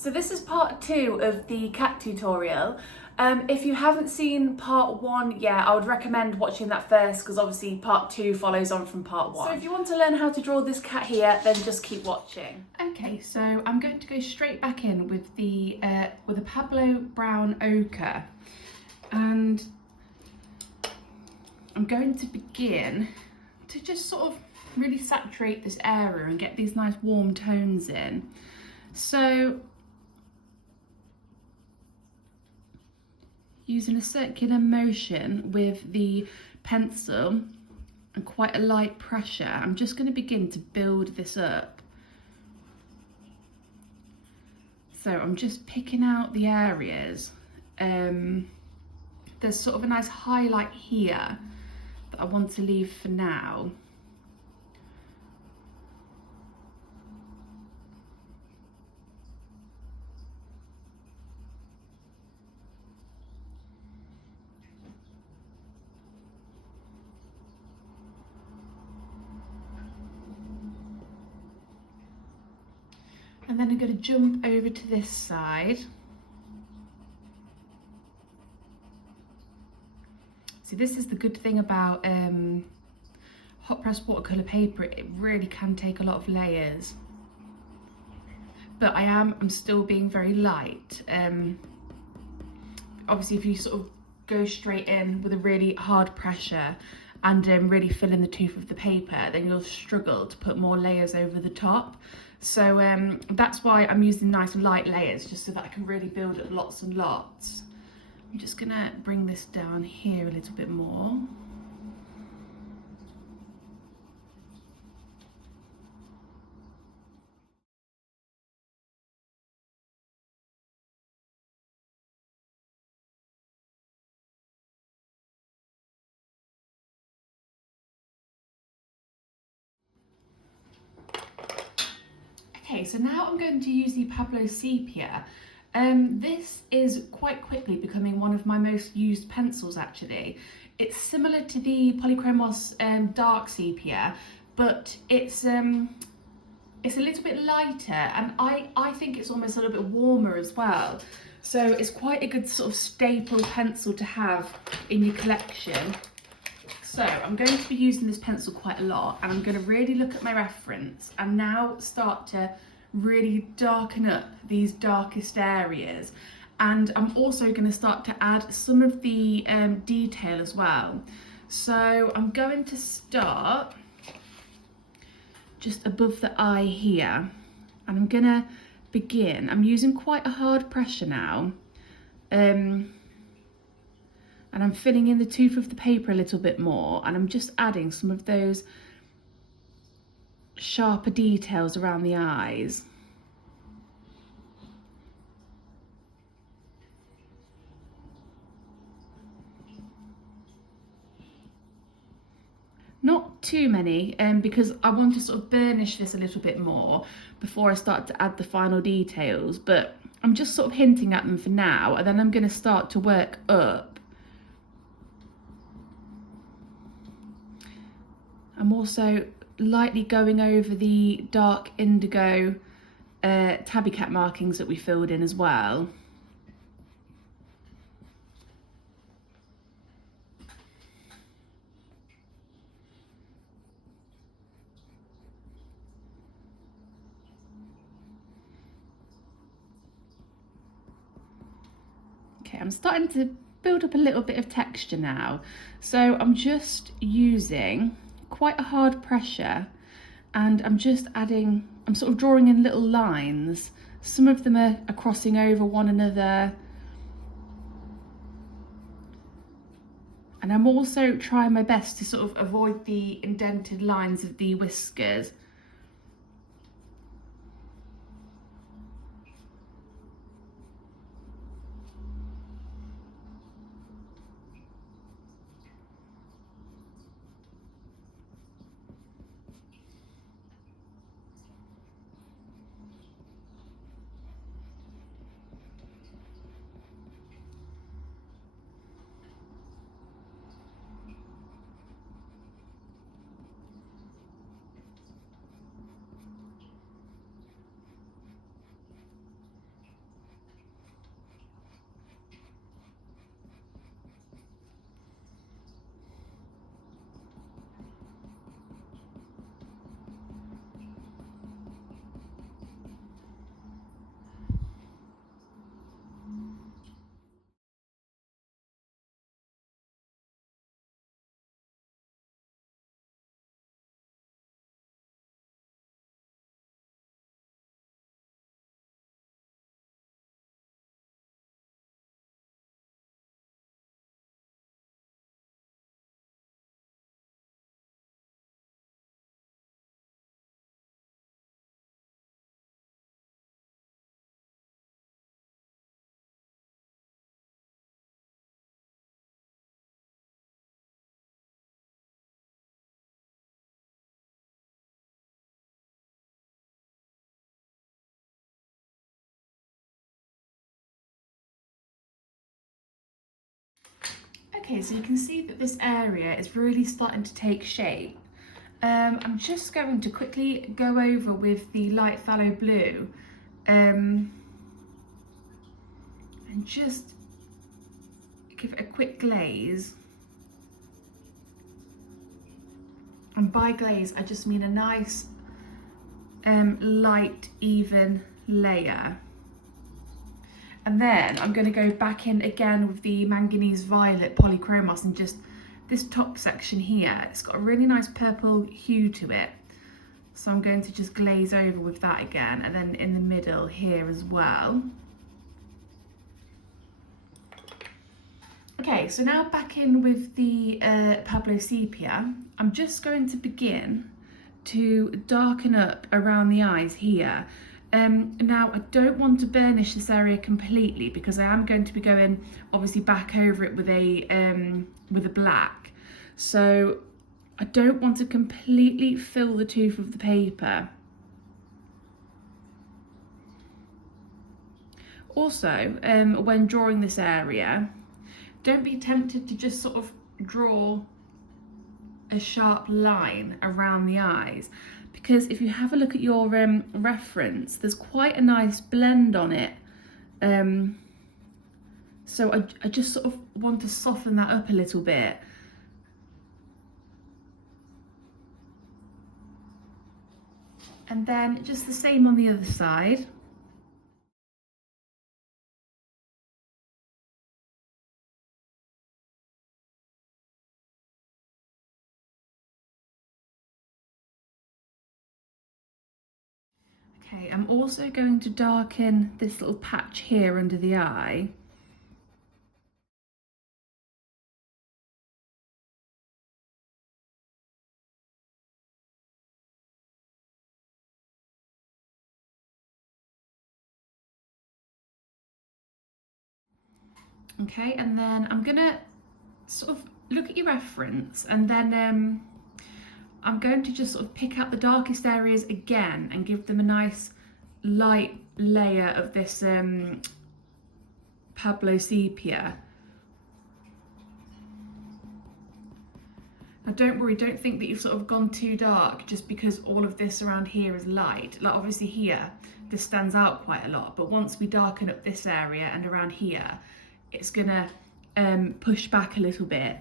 So this is part 2 of the cat tutorial. If you haven't seen part 1 yet, I would recommend watching that first because obviously part 2 follows on from part 1. So if you want to learn how to draw this cat here, then just keep watching. Okay, so I'm going to go straight back in with a Pablo Brown ochre, and I'm going to begin to just sort of really saturate this area and get these nice warm tones in. So using a circular motion with the pencil and quite a light pressure, I'm just going to begin to build this up. So I'm just picking out the areas. There's sort of a nice highlight here that I want to leave for now. And then I'm going to jump over to this side. So this is the good thing about hot press watercolour paper, it really can take a lot of layers. But I'm still being very light. Obviously if you sort of go straight in with a really hard pressure and really fill in the tooth of the paper, then you'll struggle to put more layers over the top. So that's why I'm using nice light layers, just so that I can really build up lots and lots. I'm just gonna bring this down here a little bit more. Okay, so now I'm going to use the Pablo Sepia. This is quite quickly becoming one of my most used pencils actually. It's similar to the Polychromos Dark Sepia, but it's a little bit lighter, and I think it's almost a little bit warmer as well. So it's quite a good sort of staple pencil to have in your collection. So I'm going to be using this pencil quite a lot, and I'm going to really look at my reference and now start to really darken up these darkest areas. And I'm also going to start to add some of the detail as well. So I'm going to start just above the eye here, and I'm going to begin. I'm using quite a hard pressure now. And I'm filling in the tooth of the paper a little bit more, and I'm just adding some of those sharper details around the eyes. Not too many, because I want to sort of burnish this a little bit more before I start to add the final details, but I'm just sort of hinting at them for now, and then I'm going to start to work up. I'm also lightly going over the dark indigo tabby cat markings that we filled in as well. Okay, I'm starting to build up a little bit of texture now. So I'm just using quite a hard pressure, and I'm just adding, I'm sort of drawing in little lines. Some of them are crossing over one another. And I'm also trying my best to sort of avoid the indented lines of the whiskers. Okay, so you can see that this area is really starting to take shape. I'm just going to quickly go over with the light phthalo blue and just give it a quick glaze. And by glaze, I just mean a nice light, even layer. And then I'm going to go back in again with the manganese violet polychromos and just this top section here. It's got a really nice purple hue to it. So I'm going to just glaze over with that again, and then in the middle here as well. Okay, so now back in with the Pablo Sepia, I'm just going to begin to darken up around the eyes here. Now I don't want to burnish this area completely because I am going to be going obviously back over it with a black. So I don't want to completely fill the tooth of the paper. Also, when drawing this area, don't be tempted to just sort of draw a sharp line around the eyes, because if you have a look at your reference, there's quite a nice blend on it. So I just sort of want to soften that up a little bit. And then just the same on the other side. Okay, I'm also going to darken this little patch here under the eye. Okay, and then I'm gonna sort of look at your reference, and then I'm going to just sort of pick out the darkest areas again and give them a nice light layer of this Pablo Sepia. Now don't worry, don't think that you've sort of gone too dark just because all of this around here is light. Like obviously here, this stands out quite a lot, but once we darken up this area and around here, it's gonna push back a little bit.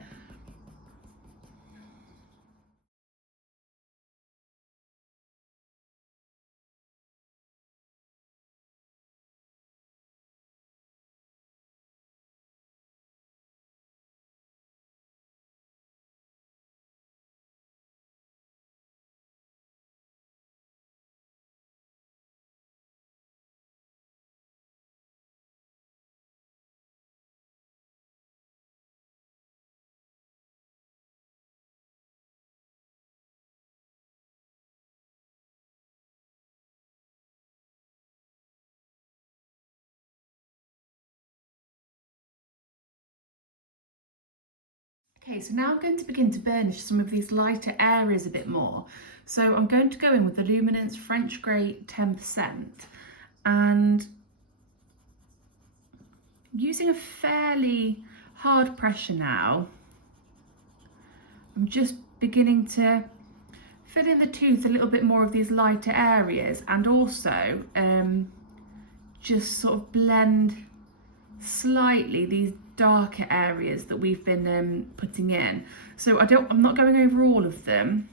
Okay, so now I'm going to begin to burnish some of these lighter areas a bit more. So I'm going to go in with the Luminance French Grey 10%, and using a fairly hard pressure now, I'm just beginning to fill in the tooth a little bit more of these lighter areas, and also just sort of blend slightly these darker areas that we've been putting in. So I'm not going over all of them,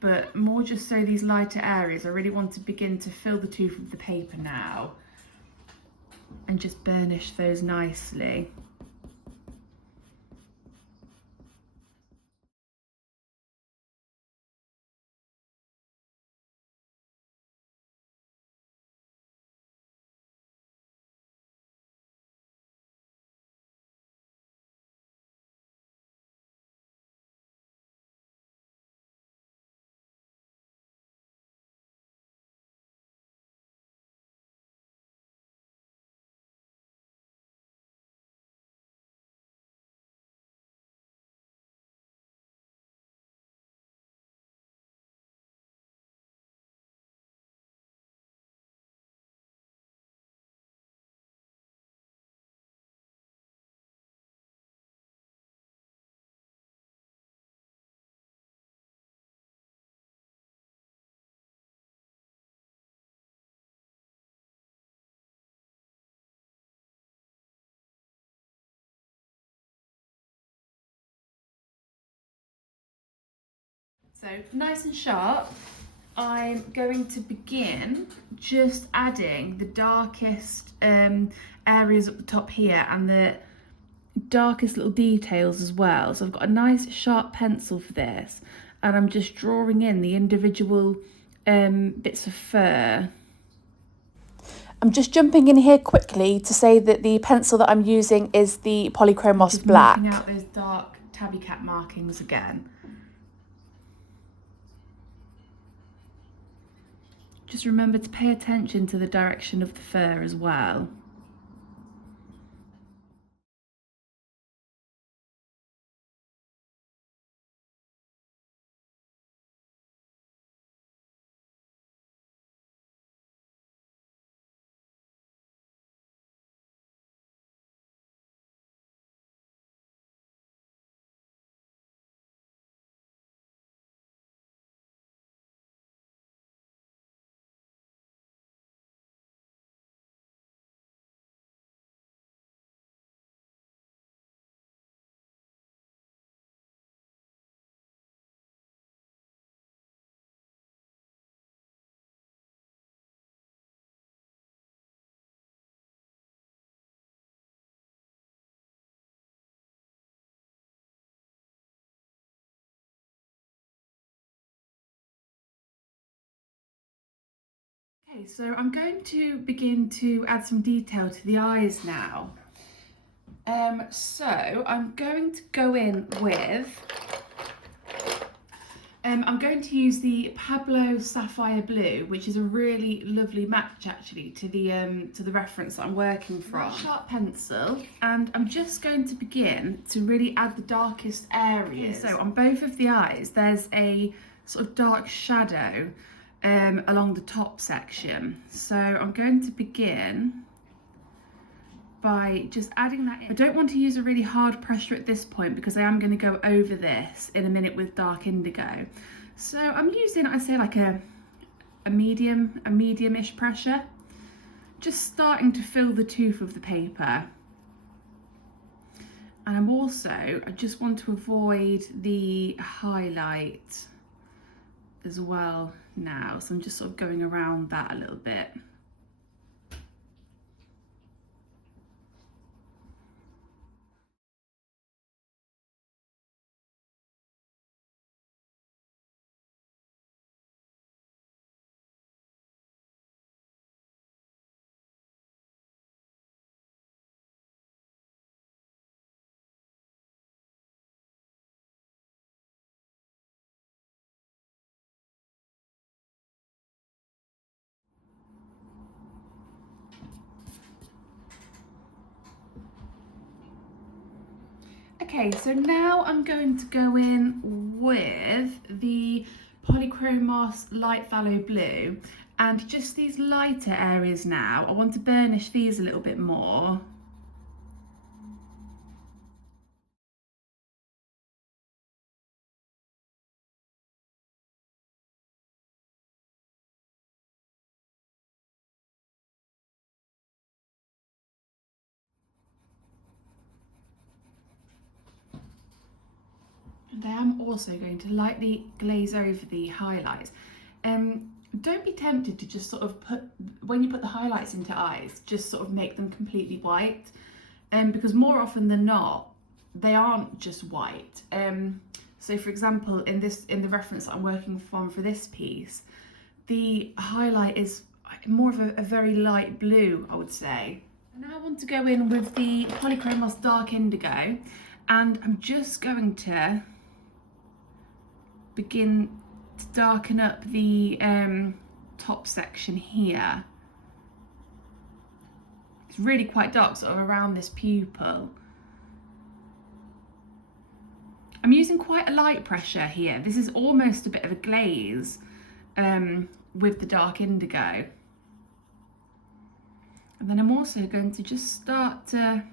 but more just so these lighter areas. I really want to begin to fill the tooth of the paper now and just burnish those nicely. So nice and sharp. I'm going to begin just adding the darkest areas at the top here and the darkest little details as well. So I've got a nice sharp pencil for this, and I'm just drawing in the individual bits of fur. I'm just jumping in here quickly to say that the pencil that I'm using is the Polychromos just Black. Marking out those dark tabby cat markings again. Just remember to pay attention to the direction of the fur as well. Okay, so I'm going to begin to add some detail to the eyes now. So I'm going to go in with, I'm going to use the Pablo Sapphire Blue, which is a really lovely match actually to the reference that I'm working from. Sharp pencil, and I'm just going to begin to really add the darkest areas. Okay, so on both of the eyes, there's a sort of dark shadow along the top section. So I'm going to begin by just adding that in. I don't want to use a really hard pressure at this point because I am going to go over this in a minute with dark indigo. So I'm using, I say, like a medium-ish pressure, just starting to fill the tooth of the paper. And I'm also, I just want to avoid the highlight as well now, so I'm just sort of going around that a little bit. Okay, so now I'm going to go in with the Polychromos Light Phthalo Blue, and just these lighter areas now, I want to burnish these a little bit more. And I am also going to lightly glaze over the highlights. Don't be tempted to just sort of when you put the highlights into eyes, just sort of make them completely white, because more often than not, they aren't just white. So for example, in the reference that I'm working from for this piece, the highlight is more of a very light blue, I would say. Now I want to go in with the Polychromos Dark Indigo, and I'm just going to begin to darken up the top section here. It's really quite dark, sort of around this pupil. I'm using quite a light pressure here. This is almost a bit of a glaze with the dark indigo. And then I'm also going to just start to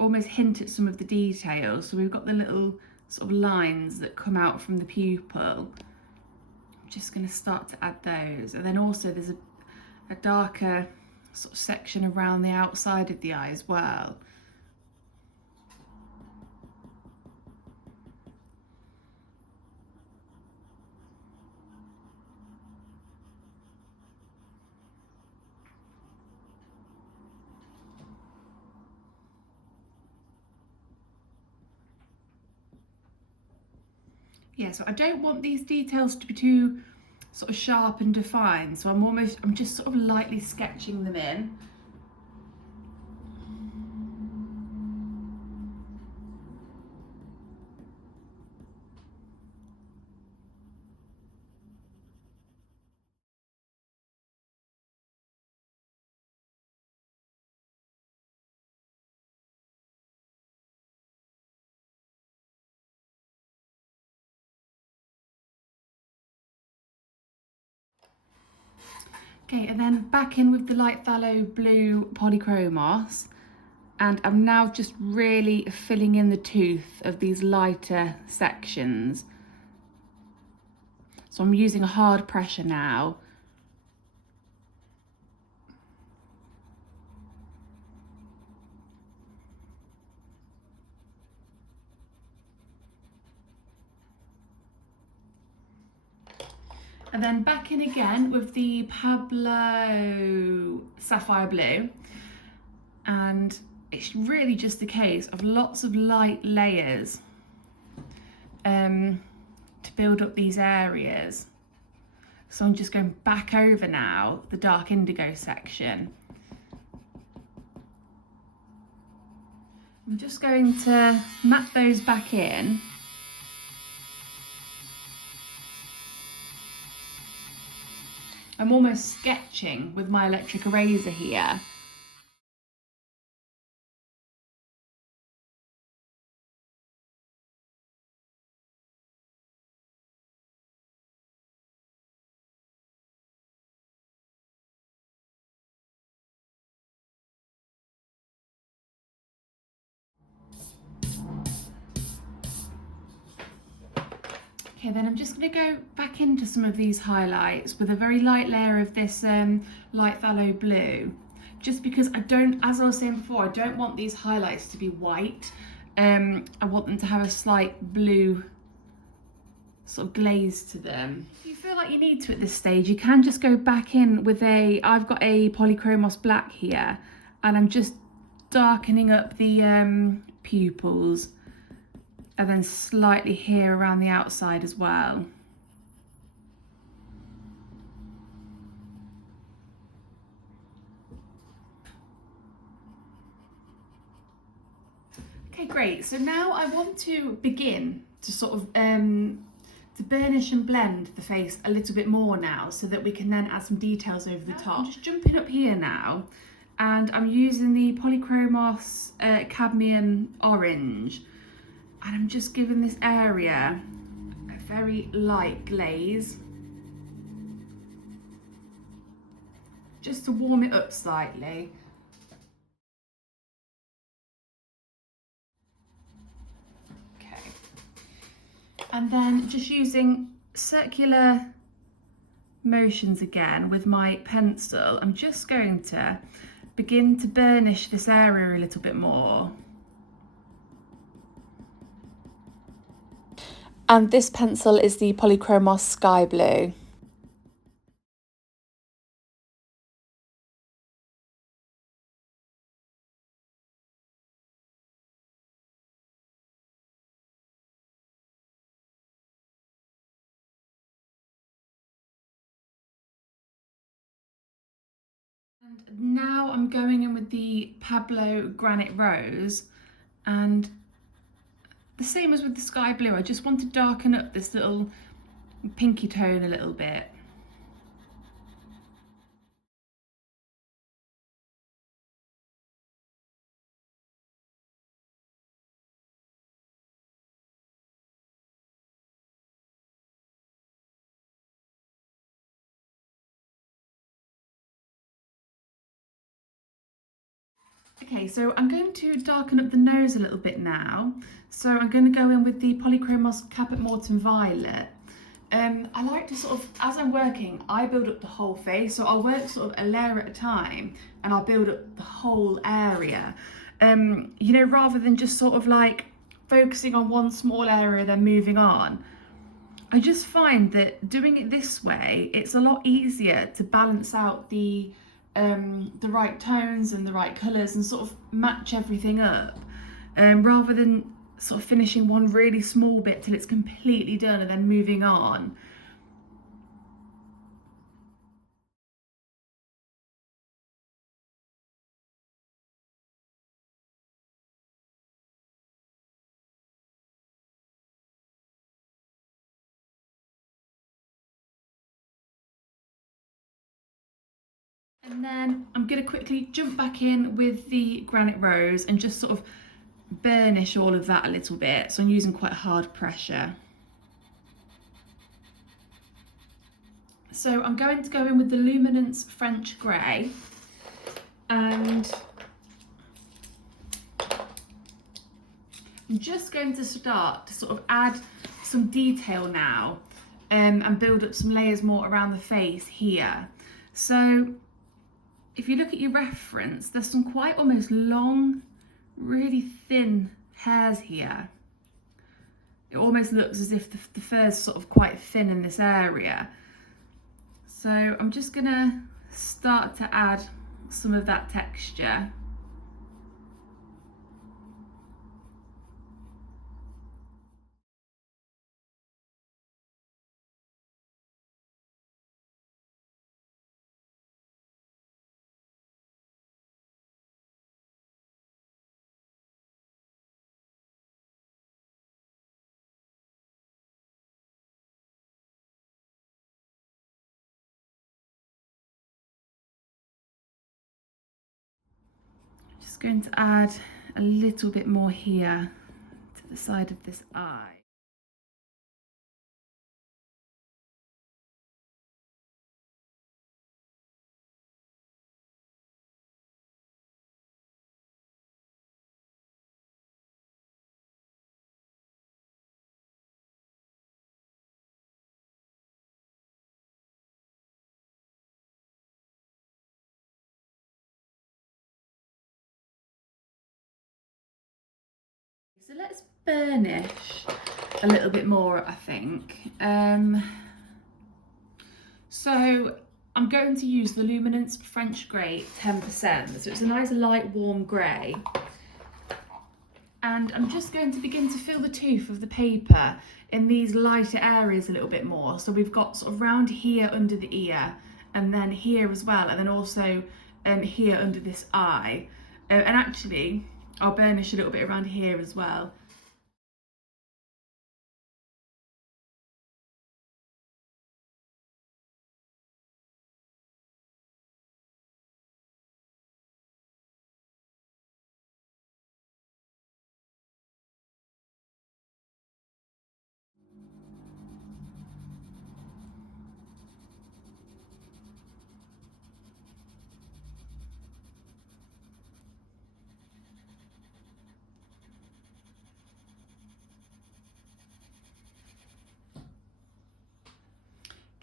almost hint at some of the details. So we've got the little sort of lines that come out from the pupil. I'm just going to start to add those. And then also there's a darker sort of section around the outside of the eye as well. Yeah, so I don't want these details to be too sort of sharp and defined, so I'm just sort of lightly sketching them in. Okay, and then back in with the light phthalo blue polychromos, and I'm now just really filling in the tooth of these lighter sections. So I'm using a hard pressure now. And then back in again with the Pablo Sapphire Blue. And it's really just a case of lots of light layers to build up these areas. So I'm just going back over now the dark indigo section. I'm just going to map those back in. I'm almost sketching with my electric eraser here. Okay, then I'm just going to go back into some of these highlights with a very light layer of this light phthalo blue, just because I don't, as I was saying before, I don't want these highlights to be white. I want them to have a slight blue sort of glaze to them. If you feel like you need to at this stage, you can just go back in with I've got a polychromos black here, and I'm just darkening up the pupils. And then slightly here around the outside as well. Okay, great. So now I want to begin to sort of to burnish and blend the face a little bit more now, so that we can then add some details over the top. I'm just jumping up here now, and I'm using the Polychromos cadmium orange. And I'm just giving this area a very light glaze, just to warm it up slightly. Okay. And then just using circular motions again with my pencil, I'm just going to begin to burnish this area a little bit more. And this pencil is the Polychromos Sky Blue. And now I'm going in with the Pablo Granite Rose, and the same as with the Sky Blue, I just want to darken up this little pinky tone a little bit. Okay, so I'm going to darken up the nose a little bit now. So I'm going to go in with the Polychromos Caput Mortem Violet. I like to sort of, as I'm working, I build up the whole face. So I'll work sort of a layer at a time, and I'll build up the whole area. You know, rather than just sort of like focusing on one small area, then moving on. I just find that doing it this way, it's a lot easier to balance out the right tones and the right colours and sort of match everything up, rather than sort of finishing one really small bit till it's completely done and then moving on. And then I'm going to quickly jump back in with the granite rose and just sort of burnish all of that a little bit. So I'm using quite hard pressure. So I'm going to go in with the Luminance French Grey, and I'm just going to start to sort of add some detail now, and build up some layers more around the face here. So if you look at your reference, there's some quite almost long, really thin hairs here. It almost looks as if the fur's sort of quite thin in this area. So I'm just gonna start to add some of that texture. Just going to add a little bit more here to the side of this eye. So let's burnish a little bit more, I think. So I'm going to use the Luminance French Grey 10%. So it's a nice light warm grey. And I'm just going to begin to fill the tooth of the paper in these lighter areas a little bit more. So we've got sort of round here under the ear, and then here as well, and then also here under this eye. And actually, I'll burnish a little bit around here as well.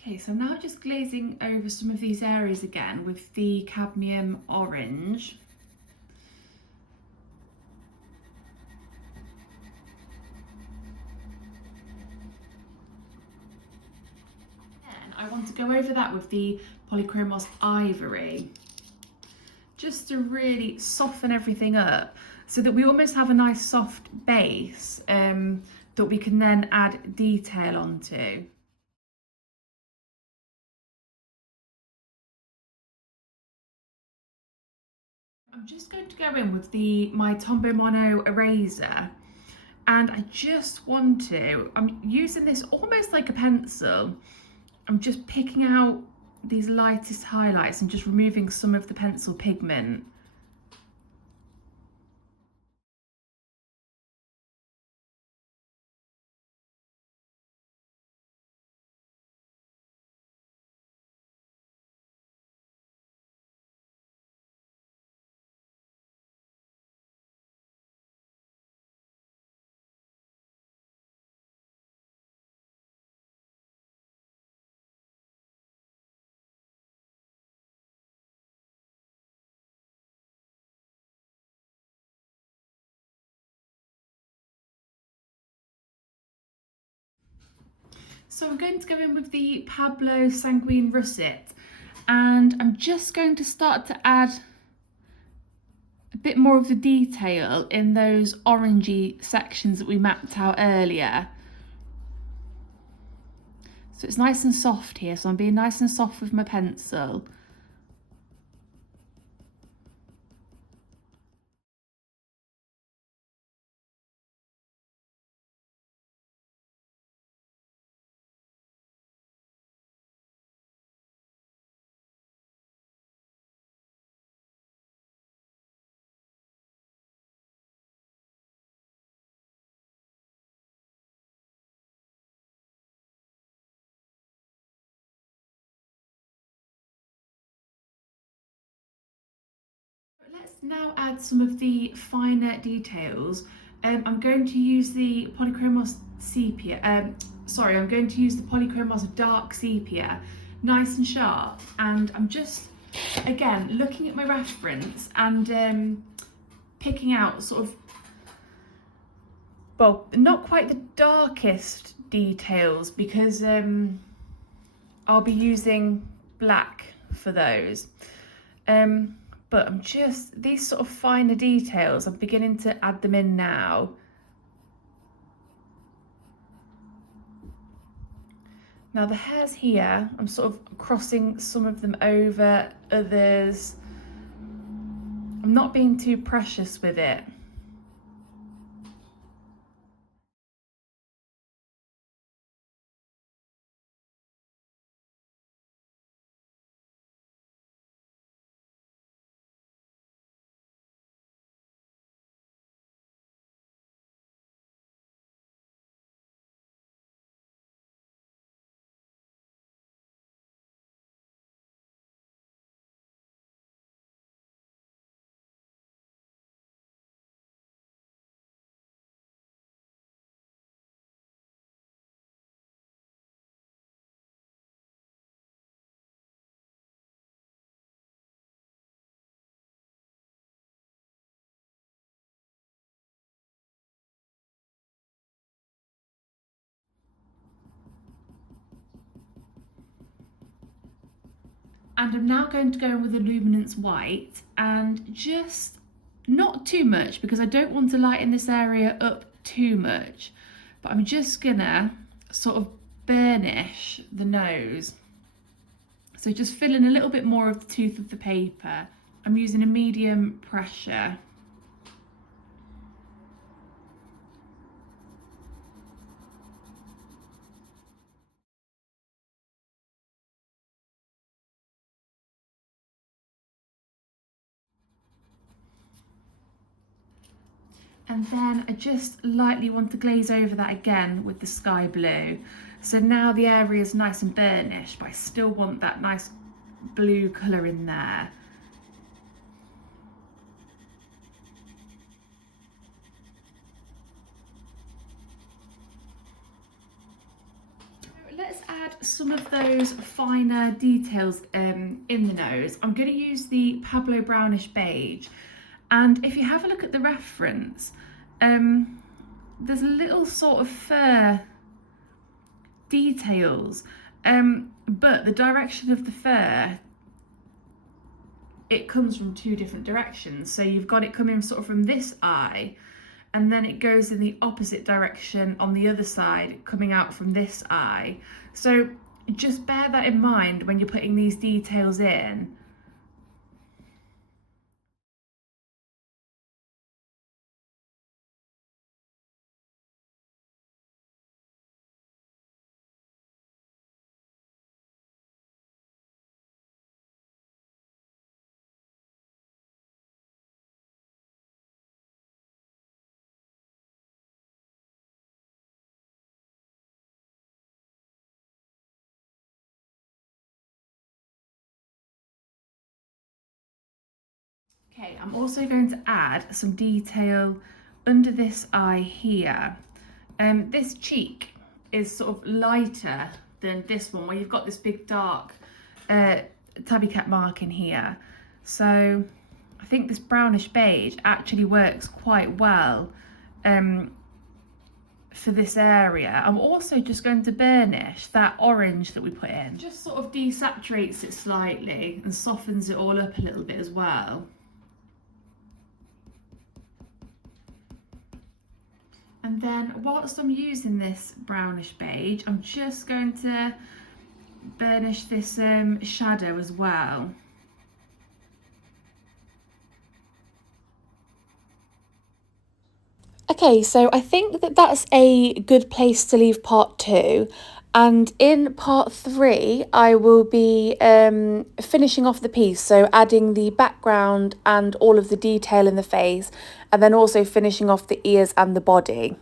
Okay, so I'm now just glazing over some of these areas again with the cadmium orange. And I want to go over that with the Polychromos Ivory, just to really soften everything up so that we almost have a nice soft base that we can then add detail onto. I'm just going to go in with my Tombow Mono eraser, and I just want to, I'm using this almost like a pencil. I'm just picking out these lightest highlights and just removing some of the pencil pigment. So I'm going to go in with the Pablo Sanguine Russet, and I'm just going to start to add a bit more of the detail in those orangey sections that we mapped out earlier. So it's nice and soft here, so I'm being nice and soft with my pencil. Let's now add some of the finer details. I'm going to use the Polychromos sepia. I'm going to use the Polychromos dark sepia, nice and sharp. And I'm just, again, looking at my reference and picking out sort of, well, not quite the darkest details because I'll be using black for those. But I'm just, these sort of finer details, I'm beginning to add them in now. Now the hairs here, I'm sort of crossing some of them over, others. I'm not being too precious with it. And I'm now going to go in with the luminance white and just not too much because I don't want to lighten this area up too much, but I'm just gonna sort of burnish the nose. So just fill in a little bit more of the tooth of the paper. I'm using a medium pressure. And then I just lightly want to glaze over that again with the sky blue. So now the area is nice and burnished, but I still want that nice blue colour in there. Let's add some of those finer details in the nose. I'm going to use the Pablo Brownish Beige. And if you have a look at the reference, there's little sort of fur details, but the direction of the fur, it comes from two different directions. So you've got it coming sort of from this eye, and then it goes in the opposite direction on the other side, coming out from this eye. So just bear that in mind when you're putting these details in. Okay, I'm also going to add some detail under this eye here. This cheek is sort of lighter than this one, where you've got this big dark tabby cat mark in here. So I think this brownish beige actually works quite well for this area. I'm also just going to burnish that orange that we put in. Just sort of desaturates it slightly and softens it all up a little bit as well. And then whilst I'm using this brownish beige, I'm just going to burnish this shadow as well. Okay, so I think that that's a good place to leave part 2. And in part 3, I will be finishing off the piece, so adding the background and all of the detail in the face, and then also finishing off the ears and the body.